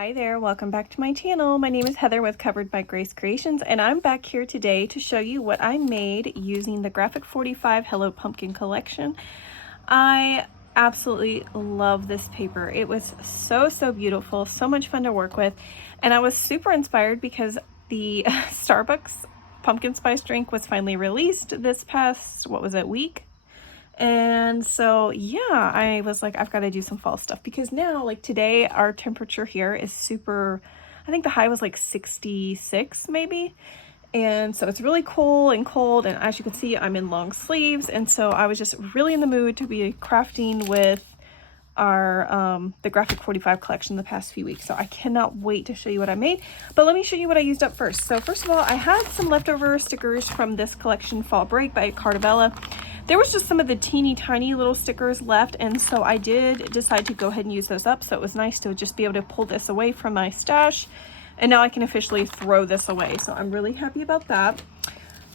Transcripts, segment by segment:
Hi there, welcome back to my channel. My name is Heather with Covered by Grace Creations, and I'm back here today to show you what I made using the Graphic 45 Hello Pumpkin collection. I absolutely love this paper. It was so beautiful, so much fun to work with, and I was super inspired because the Starbucks pumpkin spice drink was finally released this past, week? And so, yeah, I was like, I've got to do some fall stuff because now, like today, our temperature here is super, I think the high was like 66 maybe. And so it's really cool and cold. And as you can see, I'm in long sleeves. And so I was just really in the mood to be crafting with our the Graphic 45 collection the past few weeks. So I cannot wait to show you what I made, but let me show you what I used up first. So first of all, I had some leftover stickers from this collection, Fall Break by Cartabella. There was just some of the teeny tiny little stickers left, and so I did decide to go ahead and use those up. So it was nice to just be able to pull this away from my stash, and now I can officially throw this away. So I'm really happy about that.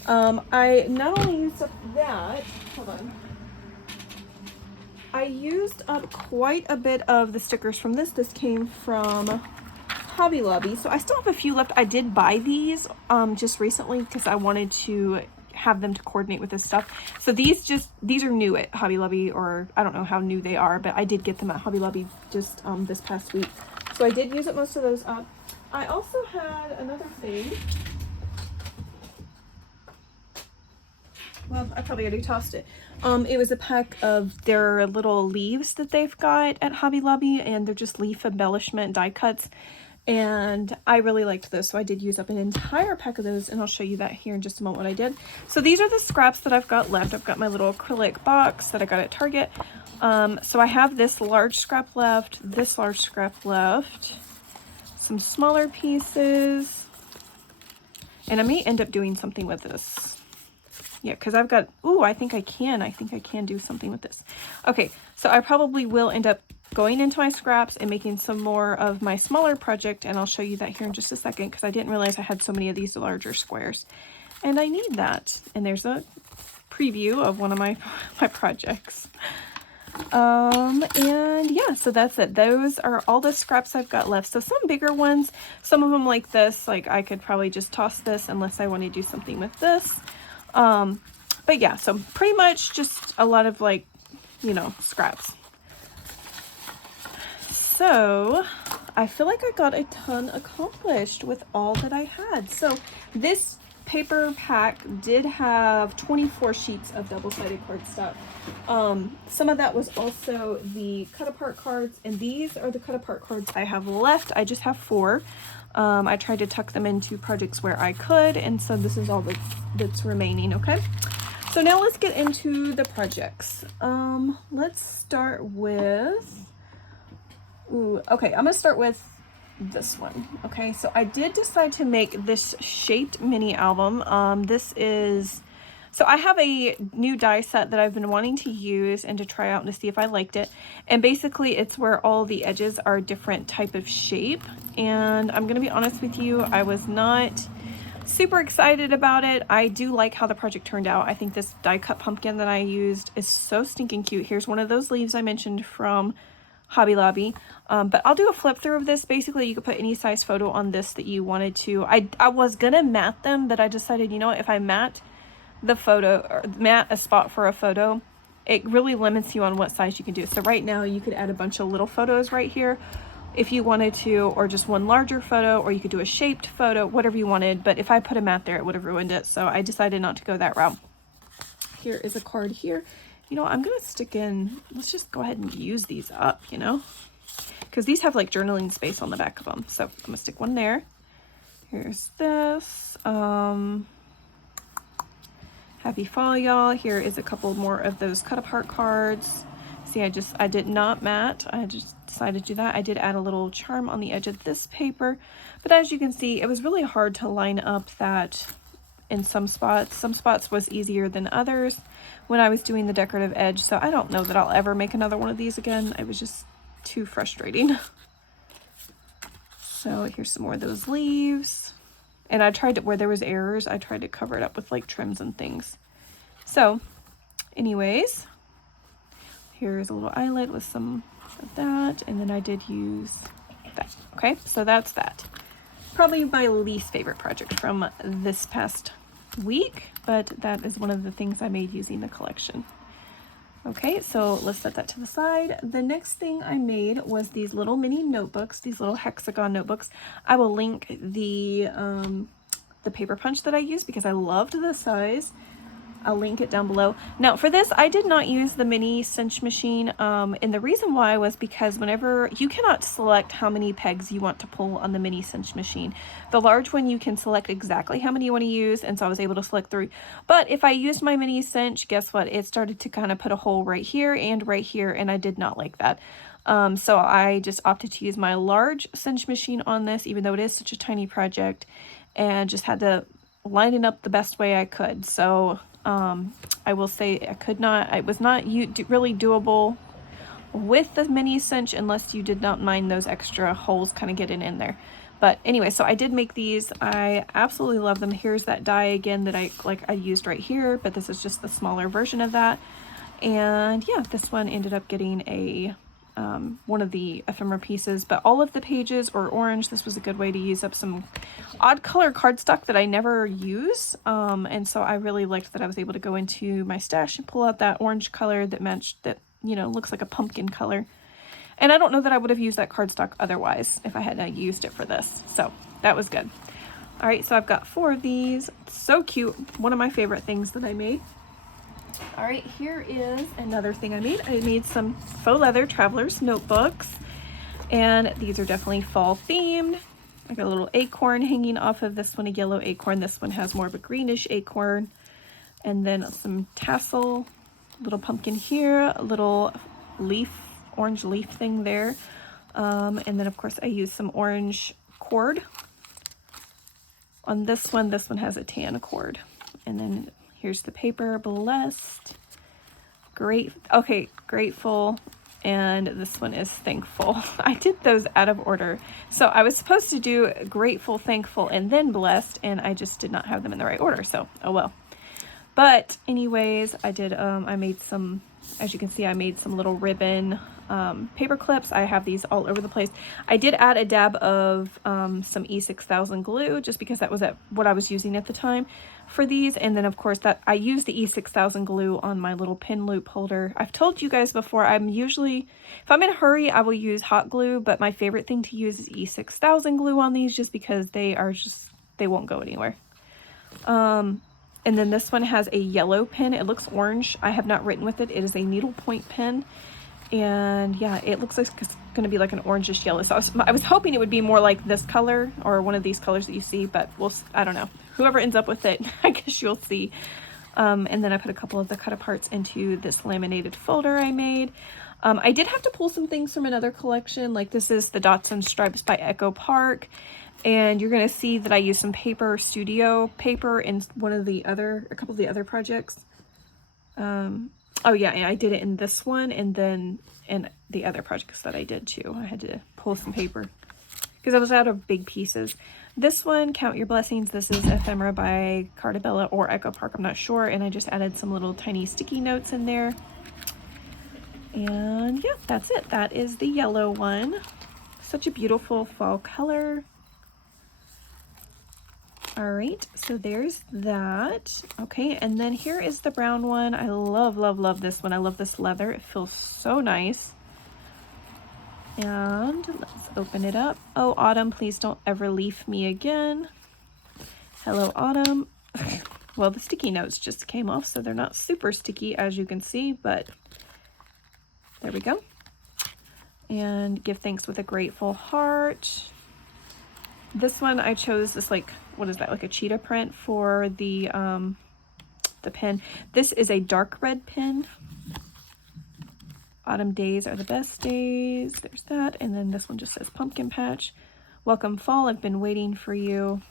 I not only used up that, hold on, I used up quite a bit of the stickers from this. This came from Hobby Lobby, so I still have a few left. I did buy these just recently because I wanted to have them to coordinate with this stuff. So these are new at Hobby Lobby, or I don't know how new they are, but I did get them at Hobby Lobby just this past week. So I did use up most of those up. I also had another thing. Well, I probably already tossed it. It was a pack of their little leaves that they've got at Hobby Lobby, and they're just leaf embellishment die cuts. And I really liked those, so I did use up an entire pack of those, and I'll show you that here in just a moment what I did. So these are the scraps that I've got left. I've got my little acrylic box that I got at Target. So I have this large scrap left, this large scrap left, some smaller pieces, and I may end up doing something with this. Yeah, because I've got, ooh, I think I can do something with this. Okay, so I probably will end up going into my scraps and making some more of my smaller project, and I'll show you that here in just a second because I didn't realize I had so many of these larger squares, and I need that. And there's a preview of one of my projects. And yeah, so that's it. Those are all the scraps I've got left. So some bigger ones, some of them like this, like I could probably just toss this unless I want to do something with this. But yeah, so pretty much just a lot of like, you know, scraps. So I feel like I got a ton accomplished with all that I had. So this paper pack did have 24 sheets of double-sided cardstock. Some of that was also the cut-apart cards, and these are the cut-apart cards I have left. I just have 4. I tried to tuck them into projects where I could, and so this is all that's remaining, okay? So now let's get into the projects. Let's start with, okay, I'm gonna start with this one. Okay, so I did decide to make this shaped mini album. So I have a new die set that I've been wanting to use and to try out and to see if I liked it. And basically it's where all the edges are a different type of shape. And I'm gonna be honest with you, I was not super excited about it. I do like how the project turned out. I think this die cut pumpkin that I used is so stinking cute. Here's one of those leaves I mentioned from Hobby Lobby. But I'll do a flip through of this. Basically, you could put any size photo on this that you wanted to. I was gonna matte them, but I decided, you know what, if I matte the photo or matte a spot for a photo, it really limits you on what size you can do. So right now you could add a bunch of little photos right here if you wanted to, or just one larger photo, or you could do a shaped photo, whatever you wanted. But if I put a matte there, it would have ruined it. So I decided not to go that route. Here is a card here. You know, I'm gonna stick in, let's just go ahead and use these up, you know, because these have like journaling space on the back of them. So I'm gonna stick one there. Here's this. Happy fall, y'all. Here is a couple more of those cut apart cards. See, I did not matte. I just decided to do that. I did add a little charm on the edge of this paper, but as you can see, it was really hard to line up that in some spots. Some spots was easier than others when I was doing the decorative edge. So I don't know that I'll ever make another one of these again. It was just too frustrating. So here's some more of those leaves. And I tried to, where there was errors, I tried to cover it up with like trims and things. So anyways, here's a little eyelet with some of that. And then I did use that. Okay, so that's that. Probably my least favorite project from this past week, but that is one of the things I made using the collection. Okay, so let's set that to the side. The next thing I made was these little mini notebooks, these little hexagon notebooks. I will link the paper punch that I used because I loved the size. I'll link it down below. Now for this, I did not use the mini cinch machine, and the reason why was because whenever you cannot select how many pegs you want to pull on the mini cinch machine. The large one, you can select exactly how many you want to use, and so I was able to select 3. But if I used my mini cinch, guess what? It started to kind of put a hole right here, and I did not like that. So I just opted to use my large cinch machine on this, even though it is such a tiny project, and just had to line it up the best way I could. So I will say it was not really doable with the mini cinch unless you did not mind those extra holes kind of getting in there. But anyway, so I did make these. I absolutely love them. Here's that die again that I used right here, but this is just the smaller version of that. And yeah, this one ended up getting a one of the ephemera pieces, but all of the pages are orange. This was a good way to use up some odd color cardstock that I never use, and so I really liked that I was able to go into my stash and pull out that orange color that matched, that, you know, looks like a pumpkin color. And I don't know that I would have used that cardstock otherwise if I hadn't used it for this, so that was good. All right, so I've got 4 of these. So cute. One of my favorite things that I made. All right, here is another thing I made. I made some faux leather traveler's notebooks, and these are definitely fall themed. I got a little acorn hanging off of this one, a yellow acorn. This one has more of a greenish acorn, and then some tassel, little pumpkin here, a little leaf, orange leaf thing there, and then of course I used some orange cord on this one. This one has a tan cord, and then here's the paper, blessed, grateful, and this one is thankful. I did those out of order. So I was supposed to do grateful, thankful, and then blessed, and I just did not have them in the right order, so oh well. But anyways, I did, I made some, as you can see, I made some little ribbon paper clips. I have these all over the place. I did add a dab of some E6000 glue just because that was what I was using at the time for these. And then of course that I use the E6000 glue on my little pin loop holder. I've told you guys before, I'm usually, if I'm in a hurry, I will use hot glue, but my favorite thing to use is E6000 glue on these just because they won't go anywhere. And then this one has a yellow pen. It looks orange. I have not written with it. It is a needlepoint pen. And yeah, it looks like it's going to be like an orangish yellow. So I was hoping it would be more like this color or one of these colors that you see, but I don't know. Whoever ends up with it, I guess you'll see. And then I put a couple of the cut aparts into this laminated folder I made. I did have to pull some things from another collection. Like this is the Dots and Stripes by Echo Park. And you're going to see that I used some paper, studio paper, in a couple of the other projects. Oh yeah, and I did it in this one, and then in the other projects that I did too. I had to pull some paper because I was out of big pieces. This one, Count Your Blessings, this is Ephemera by Cartabella or Echo Park, I'm not sure. And I just added some little tiny sticky notes in there. And yeah, that's it. That is the yellow one. Such a beautiful fall color. All right, so there's that. Okay, and then here is the brown one. I love, love, love this one. I love this leather. It feels so nice. And let's open it up. Oh, Autumn, please don't ever leave me again. Hello, Autumn. Well, the sticky notes just came off, so they're not super sticky, as you can see, but there we go. And give thanks with a grateful heart. This one I chose this, like, what is that, like a cheetah print for the pen. This is a dark red pen. Autumn days are the best days. There's that. And then this one just says pumpkin patch. Welcome fall, I've been waiting for you.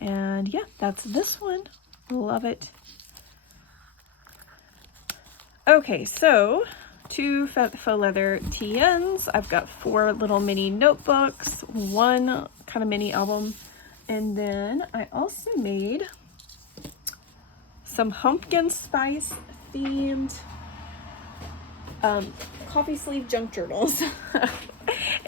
And yeah, that's this one. Love it. Okay, so 2 faux leather TNs. I've got 4 little mini notebooks, 1 kind of mini album, and then I also made some pumpkin spice themed coffee sleeve junk journals.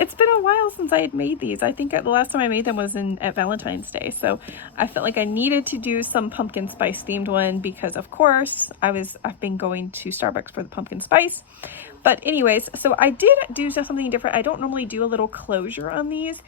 it's been a while since I had made these. I think the last time I made them was at Valentine's Day. So I felt like I needed to do some pumpkin spice themed one because of course I've been going to Starbucks for the pumpkin spice. But anyways, so I did do something different. I don't normally do a little closure on these.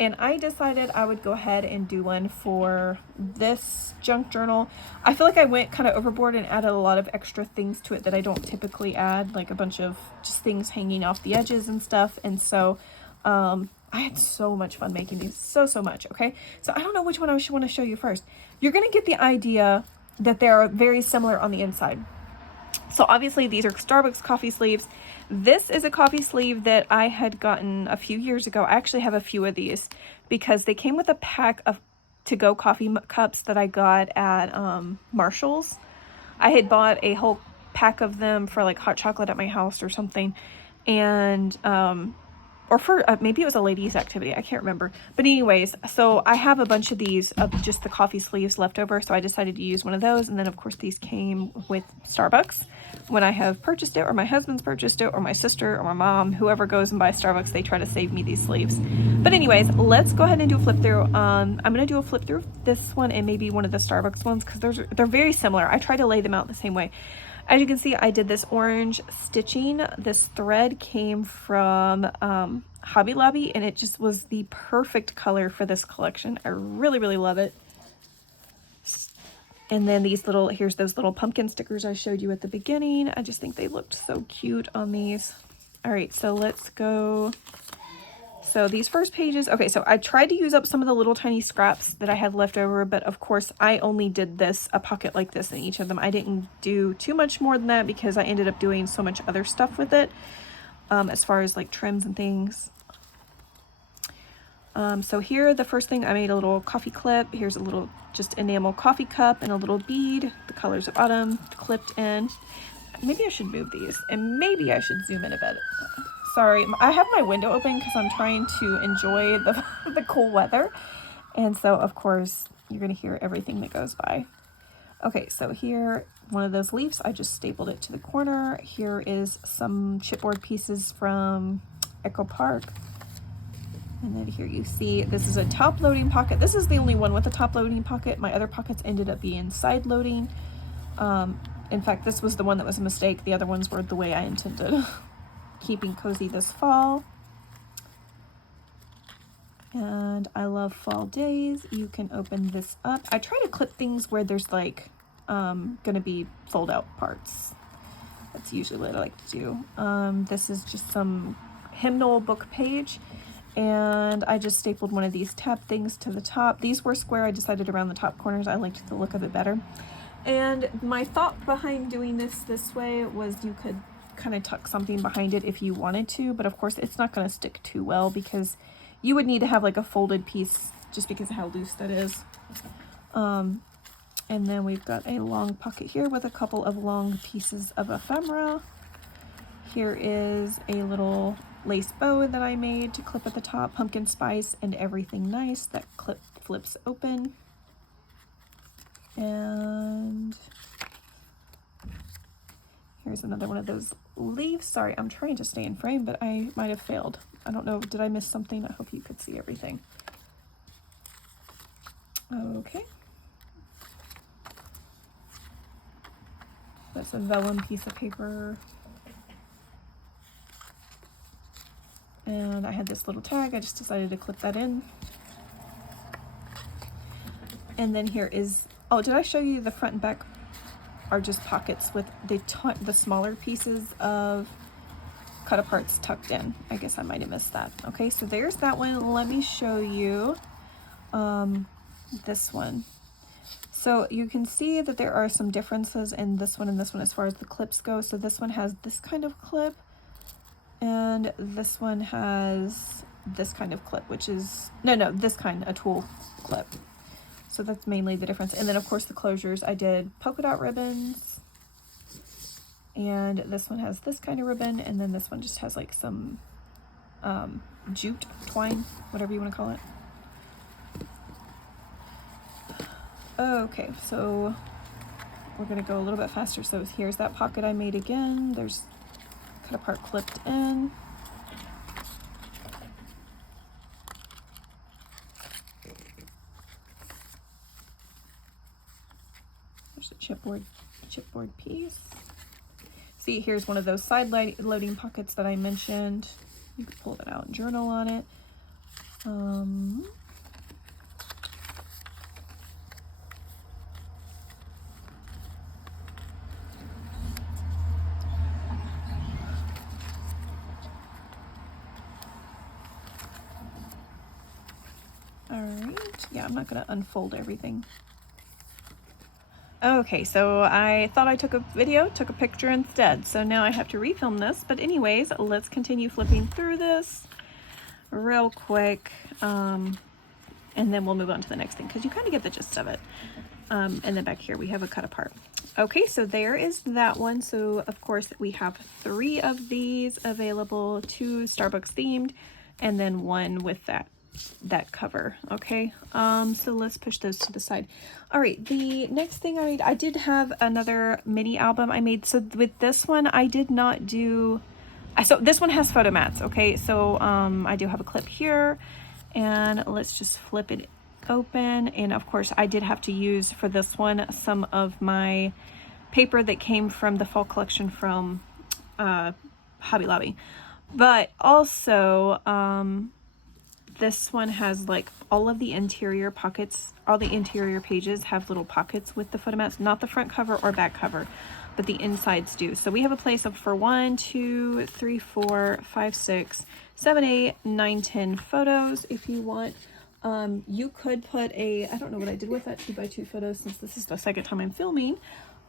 And I decided I would go ahead and do one for this junk journal. I feel like I went kind of overboard and added a lot of extra things to it that I don't typically add, like a bunch of just things hanging off the edges and stuff. And so I had so much fun making these, so much. Okay, so I don't know which one I want to show you first. You're going to get the idea that they are very similar on the inside. So obviously these are Starbucks coffee sleeves. This is a coffee sleeve that I had gotten a few years ago. I actually have a few of these because they came with a pack of to-go coffee cups that I got at Marshall's. I had bought a whole pack of them for like hot chocolate at my house or something. And or for maybe it was a ladies activity, I can't remember, but anyways, so I have a bunch of these of just the coffee sleeves left over, so I decided to use one of those. And then of course these came with Starbucks when I have purchased it, or my husband's purchased it, or my sister or my mom, whoever goes and buys Starbucks, they try to save me these sleeves. But anyways, let's go ahead and do a flip through. I'm gonna do a flip through this one and maybe one of the Starbucks ones because they're very similar. I try to lay them out the same way. As you can see, I did this orange stitching. This thread came from Hobby Lobby, and it just was the perfect color for this collection. I really love it. And then here's those little pumpkin stickers I showed you at the beginning. I just think they looked so cute on these. All right, so let's go. So these first pages, okay, so I tried to use up some of the little tiny scraps that I had left over, but of course I only did a pocket like this in each of them. I didn't do too much more than that because I ended up doing so much other stuff with it, as far as like trims and things. So here, the first thing, I made a little coffee clip. Here's a little just enamel coffee cup and a little bead, the colors of autumn clipped in. Maybe I should move these, and maybe I should zoom in a bit. Sorry, I have my window open because I'm trying to enjoy the cool weather. And so, of course, you're going to hear everything that goes by. Okay, so here, one of those leaves, I just stapled it to the corner. Here is some chipboard pieces from Echo Park. And then here you see, this is a top loading pocket. This is the only one with a top loading pocket. My other pockets ended up being side loading. In fact, this was the one that was a mistake. The other ones were the way I intended. Keeping cozy this fall. And I love fall days. You can open this up. I try to clip things where there's like gonna be fold out parts. That's usually what I like to do. This is just some hymnal book page, and I just stapled one of these tab things to the top. These were square. I decided around the top corners I liked the look of it better. And my thought behind doing this way was you could kind of tuck something behind it if you wanted to, but of course it's not going to stick too well because you would need to have like a folded piece just because of how loose that is. And then we've got a long pocket here with a couple of long pieces of ephemera. Here is a little lace bow that I made to clip at the top, pumpkin spice and everything nice. That clip flips open. And here's another one of those leaves. Sorry, I'm trying to stay in frame, but I might have failed. I don't know, did I miss something? I hope you could see everything. Okay. That's a vellum piece of paper. And I had this little tag, I just decided to clip that in. And then here is, oh, did I show you the front and back are just pockets with the smaller pieces of cut aparts tucked in. I guess I might have missed that. Okay, so there's that one. Let me show you this one. So you can see that there are some differences in this one and this one as far as the clips go. So this one has this kind of clip, and this one has this kind of clip, which is, no, this kind, a tool clip. So that's mainly the difference. And then of course the closures, I did polka dot ribbons, and this one has this kind of ribbon, and then this one just has like some jute, twine, whatever you want to call it. Okay, so we're gonna go a little bit faster. So here's that pocket I made again. There's cut apart clipped in. There's a chipboard piece. See, here's one of those side loading pockets that I mentioned. You can pull that out and journal on it. All right, yeah, I'm not gonna unfold everything. Okay, so I thought I took a video, took a picture instead, so now I have to refilm this. But anyways, let's continue flipping through this real quick, and then we'll move on to the next thing because you kind of get the gist of it. And then back here we have a cut apart. Okay, so there is that one. So of course we have 3 of these available, 2 Starbucks themed, and then 1 with that cover. Okay, so let's push those to the side. All right, the next thing I did have another mini album I made. So with this one I did not do, so this one has photo mats. Okay, so I do have a clip here, and let's just flip it open. And of course I did have to use for this one some of my paper that came from the fall collection from Hobby Lobby, but also this one has like all of the interior pockets, all the interior pages have little pockets with the photo mats, not the front cover or back cover, but the insides do. So we have a place of for 1, 2, 3, 4, 5, 6, 7, 8, 9, 10 photos if you want. You could put a, I don't know what I did with that 2x2 photo since this is the second time I'm filming.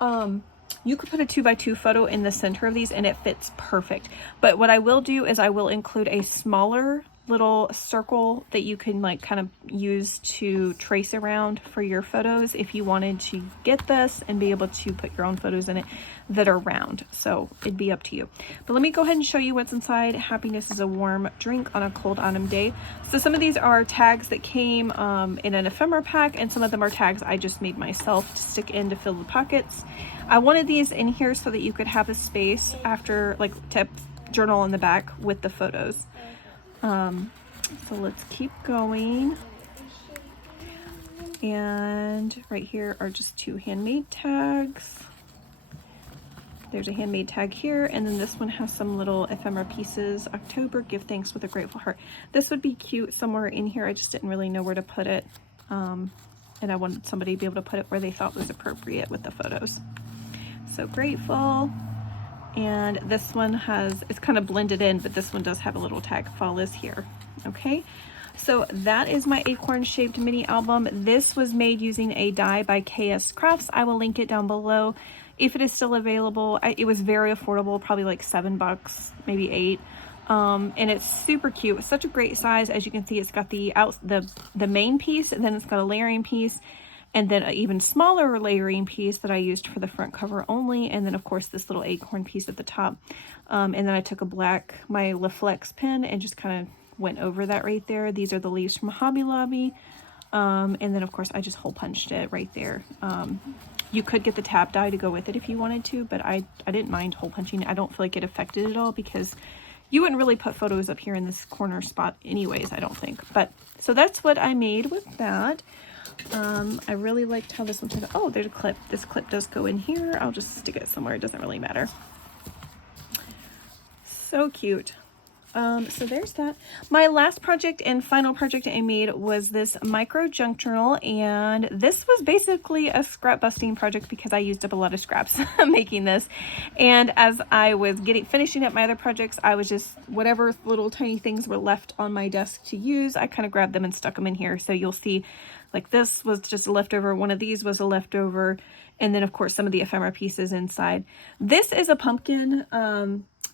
You could put a 2x2 photo in the center of these and it fits perfect. But what I will do is I will include a smaller little circle that you can like kind of use to trace around for your photos if you wanted to get this and be able to put your own photos in it that are round. So it'd be up to you. But let me go ahead and show you what's inside. Happiness is a warm drink on a cold autumn day. So some of these are tags that came in an ephemera pack, and some of them are tags I just made myself to stick in to fill the pockets. I wanted these in here so that you could have a space after, like, to journal on the back with the photos. So let's keep going. And right here are just 2 handmade tags. There's a handmade tag here, and then this one has some little ephemera pieces. October, give thanks with a grateful heart. This would be cute somewhere in here. I just didn't really know where to put it. And I wanted somebody to be able to put it where they thought was appropriate with the photos. So grateful. And this one it's kind of blended in, but this one does have a little tag. Fall is here. Okay, so that is my Acorn-shaped mini album. This was made using a die by KS Crafts. I will link it down below if it is still available. It was very affordable, probably like $7, maybe 8. And it's super cute. It's such a great size. As you can see, it's got the main piece, and then it's got a layering piece, and then an even smaller layering piece that I used for the front cover only, and then of course this little acorn piece at the top. And then I took my LaFlex pen and just kind of went over that right there. These are the leaves from Hobby Lobby. And then of course I just hole punched it right there. You could get the tab die to go with it if you wanted to, but I didn't mind hole punching it. I don't feel like it affected it all because you wouldn't really put photos up here in this corner spot anyways, I don't think. But so that's what I made with that. I really liked how this one turned out. Oh, there's a clip. This clip does go in here. I'll just stick it somewhere. It doesn't really matter. So cute. So there's that. My last project and final project I made was this micro junk journal, and this was basically a scrap busting project because I used up a lot of scraps making this. And as I was finishing up my other projects, I was just, whatever little tiny things were left on my desk to use, I kind of grabbed them and stuck them in here. So you'll see, like, this was just a leftover, one of these was a leftover, and then of course some of the ephemera pieces inside. This is a pumpkin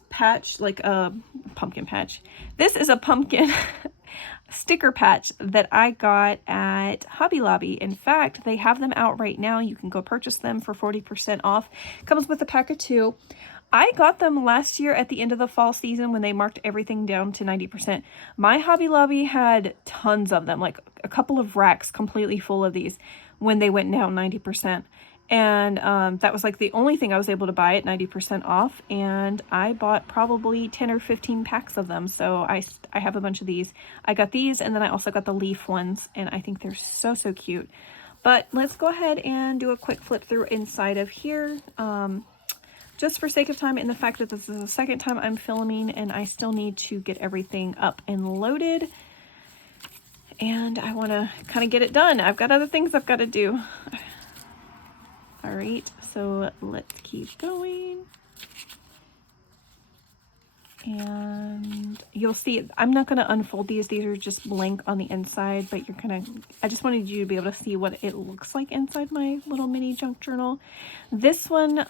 patch, like a pumpkin patch. This is a pumpkin sticker patch that I got at Hobby Lobby. In fact, they have them out right now. You can go purchase them for 40% off. Comes with a pack of 2. I got them last year at the end of the fall season when they marked everything down to 90%. My Hobby Lobby had tons of them, like a couple of racks completely full of these when they went down 90%. And that was like the only thing I was able to buy at 90% off. And I bought probably 10 or 15 packs of them. So I have a bunch of these. I got these, and then I also got the leaf ones, and I think they're so, so cute. But let's go ahead and do a quick flip through inside of here. Just for sake of time and the fact that this is the second time I'm filming and I still need to get everything up and loaded. And I want to kind of get it done. I've got other things I've got to do. All right, so let's keep going. And you'll see, I'm not going to unfold these. These are just blank on the inside, but you're kind of, I just wanted you to be able to see what it looks like inside my little mini junk journal. This one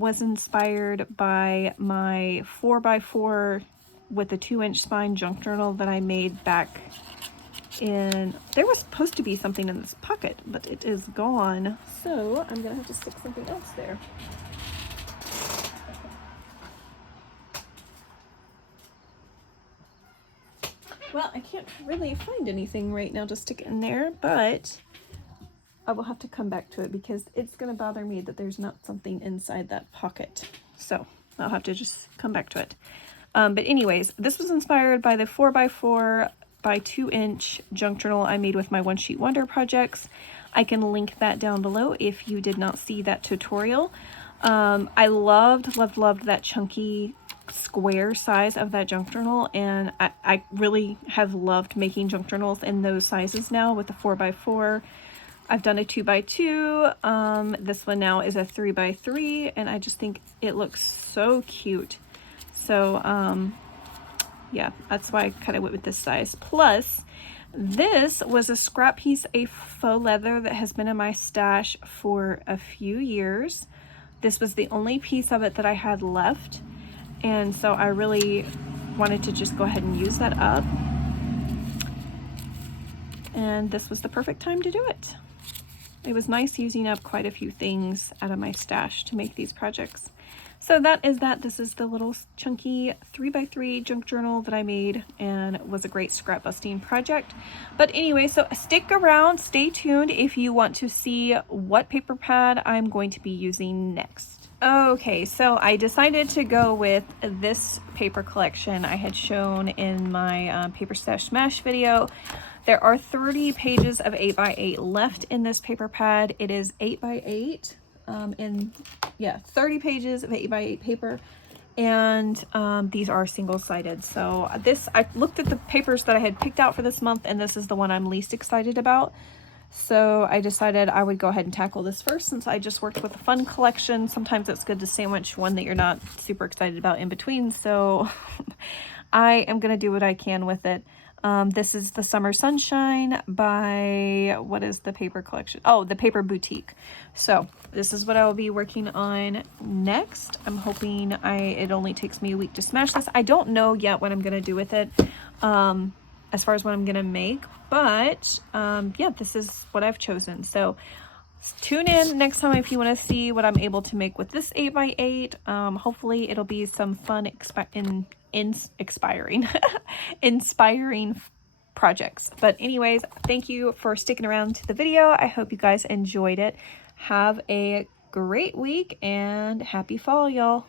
was inspired by my 4x4 with a 2-inch spine junk journal that I made back in, there was supposed to be something in this pocket, but it is gone. So I'm going to have to stick something else there. Well, I can't really find anything right now to stick in there, but I will have to come back to it because it's going to bother me that there's not something inside that pocket. So I'll have to just come back to it. But anyways, this was inspired by the 4x4 by 2-inch junk journal I made with my One Sheet Wonder projects. I can link that down below if you did not see that tutorial. I loved that chunky square size of that junk journal, and I really have loved making junk journals in those sizes now with the 4x4. I've done a 2x2. This one now is a 3x3, and I just think it looks so cute. So yeah, that's why I kind of went with this size. Plus, this was a scrap piece of faux leather that has been in my stash for a few years. This was the only piece of it that I had left. And so I really wanted to just go ahead and use that up. And this was the perfect time to do it. It was nice using up quite a few things out of my stash to make these projects. So that is that. This is the little chunky 3x3 junk journal that I made, and it was a great scrap busting project. But anyway, so stick around, stay tuned if you want to see what paper pad I'm going to be using next. Okay, so I decided to go with this paper collection I had shown in my Paper Stash Smash video. There are 30 pages of 8x8 left in this paper pad. It is 8x8, and yeah, 30 pages of 8x8 paper, and these are single-sided. So this, I looked at the papers that I had picked out for this month, and this is the one I'm least excited about. So I decided I would go ahead and tackle this first since I just worked with a fun collection. Sometimes it's good to sandwich one that you're not super excited about in between. So I am going to do what I can with it. This is the Summer Sunshine by, what is the paper collection? Oh, the Paper Boutique. So this is what I will be working on next. I'm hoping it only takes me a week to smash this. I don't know yet what I'm going to do with it. As far as what I'm gonna make, but yeah, this is what I've chosen. So tune in next time if you want to see what I'm able to make with this 8x8. Hopefully it'll be some fun inspiring projects. But anyways, thank you for sticking around to the video. I hope you guys enjoyed it. Have a great week and happy fall, y'all.